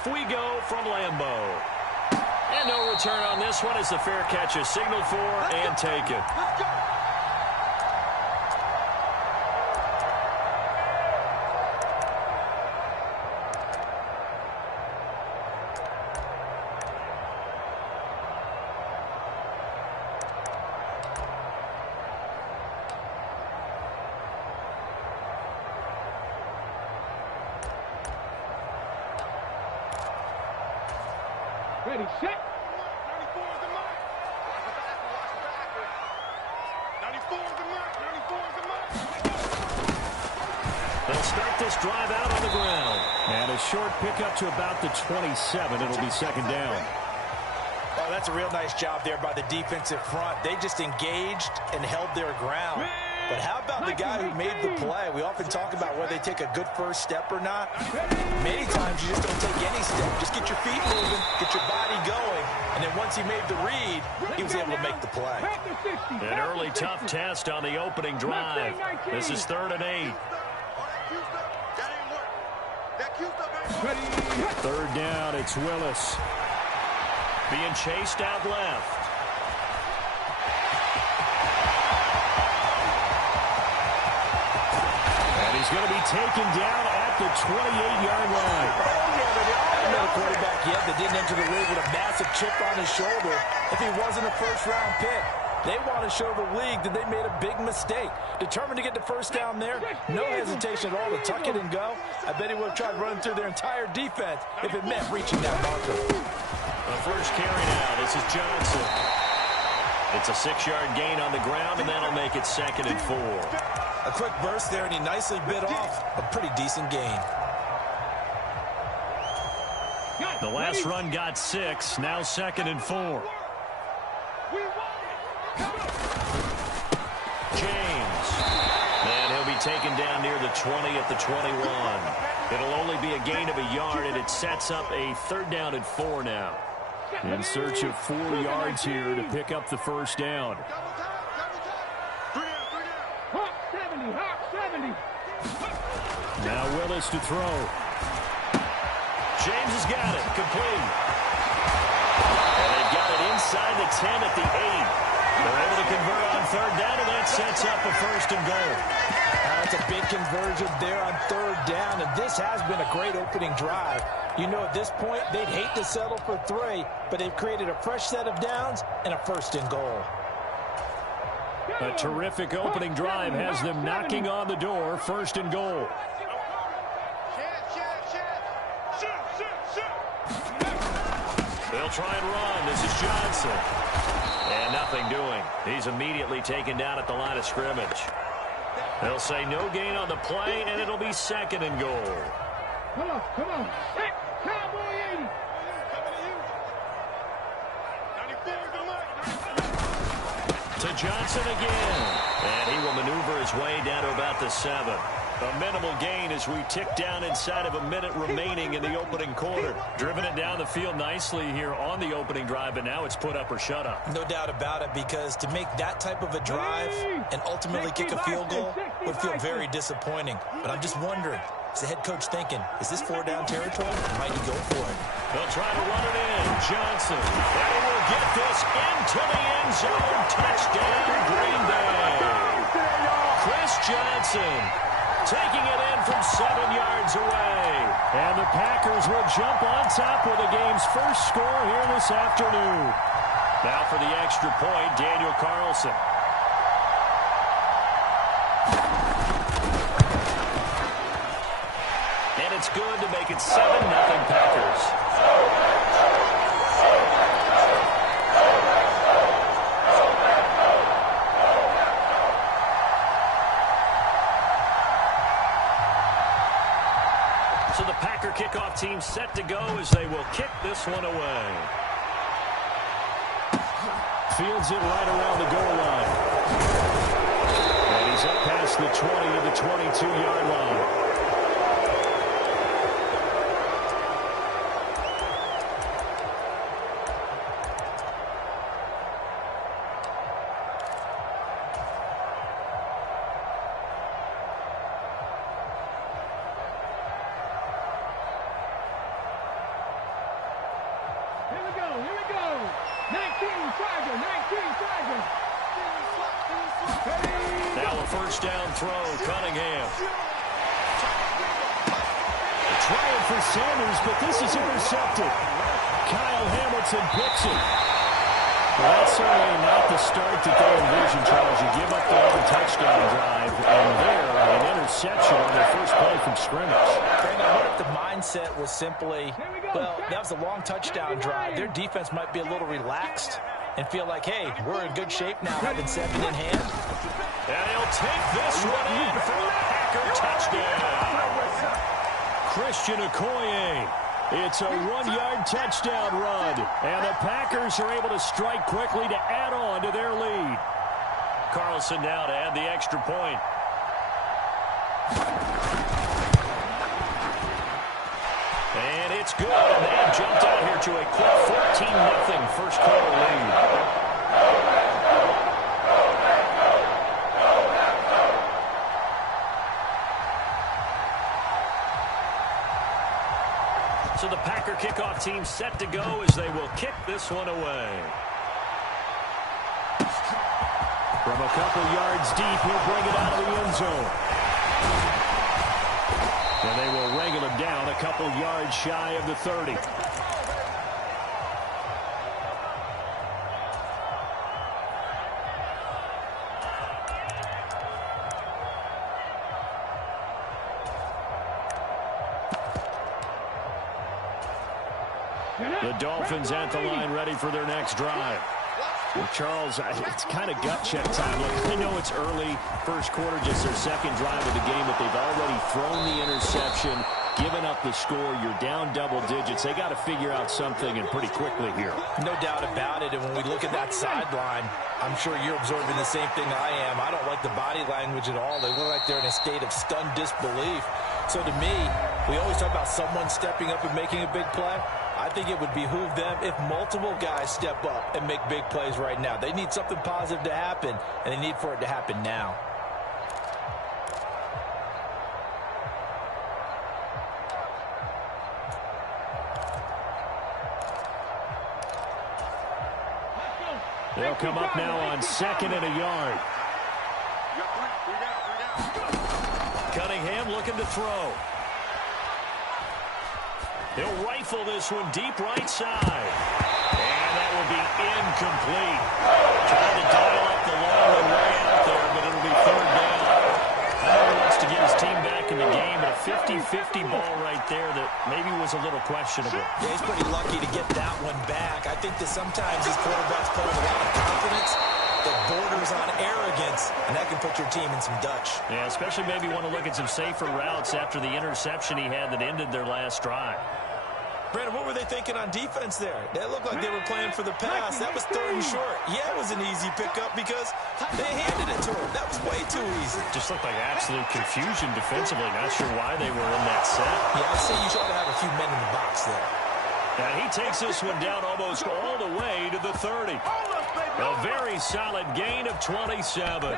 Off we go from Lambeau. And no return on this one as the fair catch is signaled for and taken. Let's go. Ready, set. 94 is the mark. Watch the back. Watch the back. 94 is the mark. 94 is the mark. They'll start this drive out on the ground. And a short pickup to about the 27. It'll be second down. Oh, that's a real nice job there by the defensive front. They just engaged and held their ground. But how about the guy who made the play? We often talk about whether they take a good first step or not. Many times you just don't take any step. Just get your feet moving, get your body going, and then once he made the read, he was able to make the play. An early tough test on the opening drive. This is 3rd and 8. Third down, it's Willis. Being chased out left. He's going to be taken down at the 28-yard line. I know a quarterback yet that didn't enter the league with a massive chip on his shoulder if he wasn't a first-round pick. They want to show the league that they made a big mistake. Determined to get the first down there, no hesitation at all to tuck it and go. I bet he would have tried running through their entire defense if it meant reaching that marker. The first carry now. This is Johnson. It's a 6-yard gain on the ground, and that'll make it 2nd and 4. A quick burst there, and he nicely bit off a pretty decent gain. The last run got 6. Now 2nd and 4. James. And he'll be taken down near the 20 at the 21. It'll only be a gain of a yard, and it sets up a 3rd down and 4 now. In search of 4 yards here to pick up the first down. Now Willis to throw. James has got it. Complete. And they've got it inside the 10 at the 8. They're able to convert on 3rd down, and that sets up a 1st and goal. That's a big conversion there on 3rd down, and this has been a great opening drive. You know, at this point, they'd hate to settle for 3, but they've created a fresh set of downs and a 1st and goal. A terrific opening drive has them knocking on the door. 1st and goal. They'll try and run. This is Johnson. And nothing doing. He's immediately taken down at the line of scrimmage. They'll say no gain on the play, and it'll be 2nd and goal. Come on, come on. Hey, Cowboy 80. To Johnson again. And he will maneuver his way down to about the 7. A minimal gain as we tick down inside of a minute remaining in the opening quarter. Driven it down the field nicely here on the opening drive, and now it's put up or shut up. No doubt about it, because to make that type of a drive and ultimately kick a field goal would feel very disappointing. But I'm just wondering, is the head coach thinking, is this 4-down territory, or might he go for it? They'll try to run it in. Johnson. And he will get this into the end zone. Touchdown, Green Bay. Chris Johnson taking it in from 7 yards away. And the Packers will jump on top with the game's first score here this afternoon. Now for the extra point, Daniel Carlson. And it's good to make it 7-0 Packers. So the Packer kickoff team set to go as they will kick this one away. Fields it right around the goal line. And he's up past the 20 to the 22-yard line. go. 19 Tiger, 19 Tiger. Now a first down throw, Cunningham. Trying for Sanders, but this is intercepted. Kyle Hamilton picks it. Well, that's certainly not the start that they envisioned, Charles. You give up the long touchdown drive, and there, an interception on their first play from scrimmage. What if the mindset was simply, well, that was a long touchdown drive. Their defense might be a little relaxed and feel like, hey, we're in good shape now, having 7 in hand. And he'll take this one in for a Packer touchdown. Christian Okoye. It's a 1-yard touchdown run. And the Packers are able to strike quickly to add on to their lead. Carlson now to add the extra point. And it's good. And they have jumped out here to a quick 14-0 first quarter lead. So the Packer kickoff team set to go as they will kick this one away. From a couple yards deep, he'll bring it out of the end zone. And they will wrangle him down a couple yards shy of the 30. The Dolphins at the line ready for their next drive. Well, Charles, it's kind of gut check time. Look, I know it's early, first quarter, just their second drive of the game, but they've already thrown the interception, given up the score. You're down double digits. They got to figure out something, and pretty quickly here. No doubt about it. And when we look at that sideline, I'm sure you're observing the same thing I am. I don't like the body language at all. They look like they're in a state of stunned disbelief. So to me, we always talk about someone stepping up and making a big play. I think it would behoove them if multiple guys step up and make big plays right now. They need something positive to happen, and they need for it to happen now. They'll come up now on 2nd and a yard. Cunningham looking to throw. He'll rifle this one deep right side. And that will be incomplete. Trying to dial up the long one way out there, but it'll be 3rd down. Hunter wants to get his team back in the game, but a 50-50 ball right there that maybe was a little questionable. Yeah, he's pretty lucky to get that one back. I think that sometimes these quarterbacks play with a lot of confidence that borders on arrogance, and that can put your team in some Dutch. Yeah, especially maybe want to look at some safer routes after the interception he had that ended their last drive. Brandon, what were they thinking on defense there? They looked like they were playing for the pass. That was 3rd and short. Yeah, it was an easy pickup because they handed it to him. That was way too easy. Just looked like absolute confusion defensively. Not sure why they were in that set. Yeah, I'd say you try to have a few men in the box there. And he takes this one down almost all the way to the 30. A very solid gain of 27.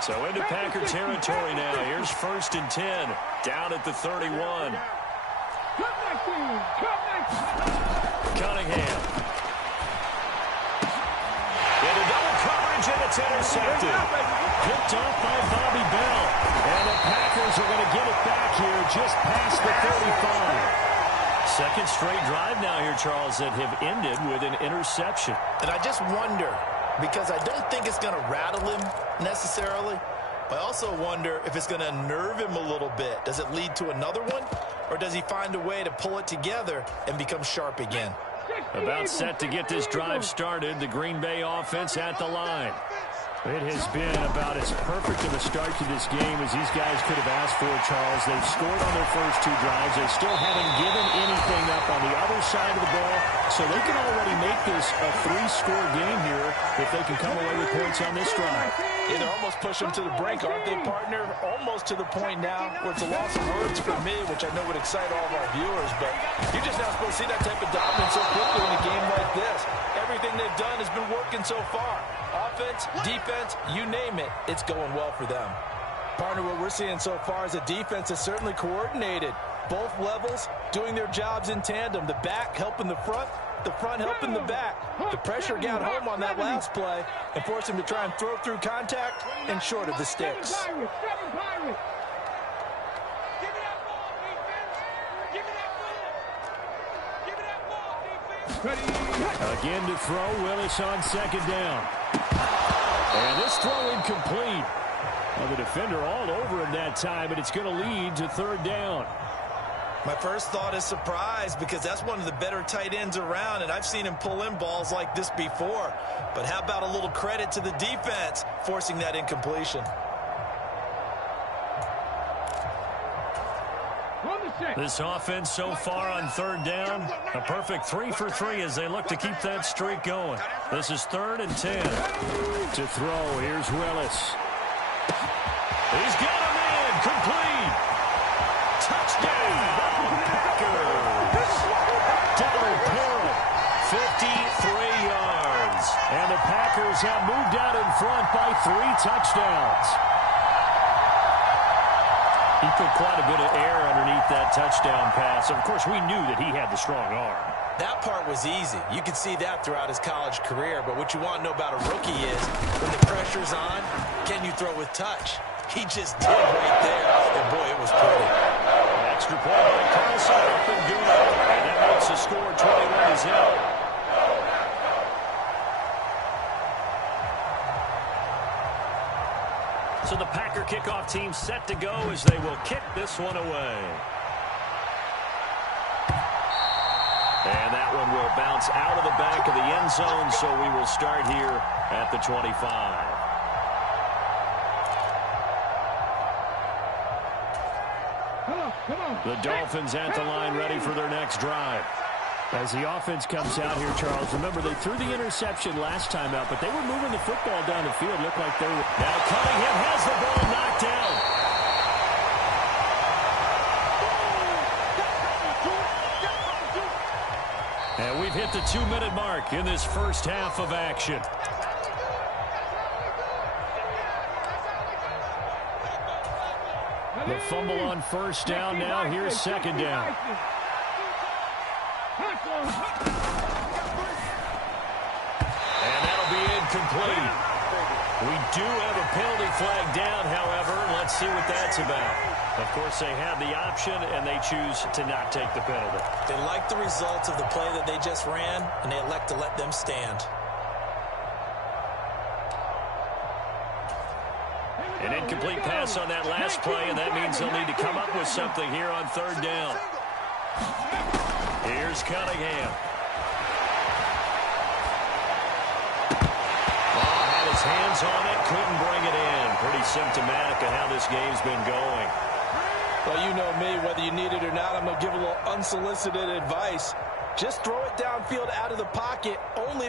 So into Packer territory now. Here's 1st and 10. Down at the 31. Cunningham. Into double coverage, and it's intercepted. Picked off by Bobby Bell. And the Packers are going to get it back here just past the 35. Second straight drive now here, Charles, that have ended with an interception. And I just wonder, because I don't think it's going to rattle him necessarily. I also wonder if it's going to unnerve him a little bit. Does it lead to another one? Or does he find a way to pull it together and become sharp again? About set to get this drive started. The Green Bay offense at the line. It has been about as perfect of a start to this game as these guys could have asked for, Charles. They've scored on their first 2 drives. They still haven't given anything up on the other side of the ball, so they can already make this a 3-score game here if they can come away with points on this drive. Yeah, they're almost pushing them to the brink, aren't they, partner? Almost to the point now where it's a loss of words for me, which I know would excite all of our viewers, but you're just not supposed to see that type of dominance so quickly in a game like this. Everything they've done has been working so far. Offense, defense, you name it, it's going well for them. Partner, what we're seeing so far is a defense that's certainly coordinated. Both levels doing their jobs in tandem. The back helping the front helping the back. The pressure got home on that last play and forced him to try and throw through contact and short of the sticks. Again to throw, Willis on second down. And this throw incomplete. Well, the defender all over him that time, but it's going to lead to third down. My first thought is surprise, because that's one of the better tight ends around, and I've seen him pull in balls like this before. But how about a little credit to the defense forcing that incompletion? This offense so far on third down, a perfect 3 for 3 as they look to keep that streak going. This is 3rd and 10. To throw, here's Willis. He's got him in, complete. Touchdown, Packers. Double pill, 53 yards. And the Packers have moved out in front by 3 touchdowns. He put quite a bit of air underneath that touchdown pass. Of course, we knew that he had the strong arm. That part was easy. You could see that throughout his college career. But what you want to know about a rookie is when the pressure's on, can you throw with touch? He just did right there. And, boy, it was pretty. Extra point by Carlson. Up and good. And that makes the score 21-0. So the Packer kickoff team set to go as they will kick this one away. And that one will bounce out of the back of the end zone, so we will start here at the 25. The Dolphins at the line ready for their next drive. As the offense comes out here, Charles, remember they threw the interception last time out, but they were moving the football down the field. Looked like they were. Now Cunningham has the ball knocked down. And we've hit the 2-minute mark in this first half of action. The fumble on first down now. Here's second down. And that'll be incomplete. We do have a penalty flag down, however. Let's see what that's about. Of course, they have the option, and they choose to not take the penalty. They like the results of the play that they just ran, and they elect to let them stand. An incomplete pass on that last play, and that means they'll need to come up with something here on third down. Here's Cunningham. Had his hands on it, couldn't bring it in. Pretty symptomatic of how this game's been going. Well, you know me, whether you need it or not, I'm going to give a little unsolicited advice. Just throw it downfield out of the pocket, only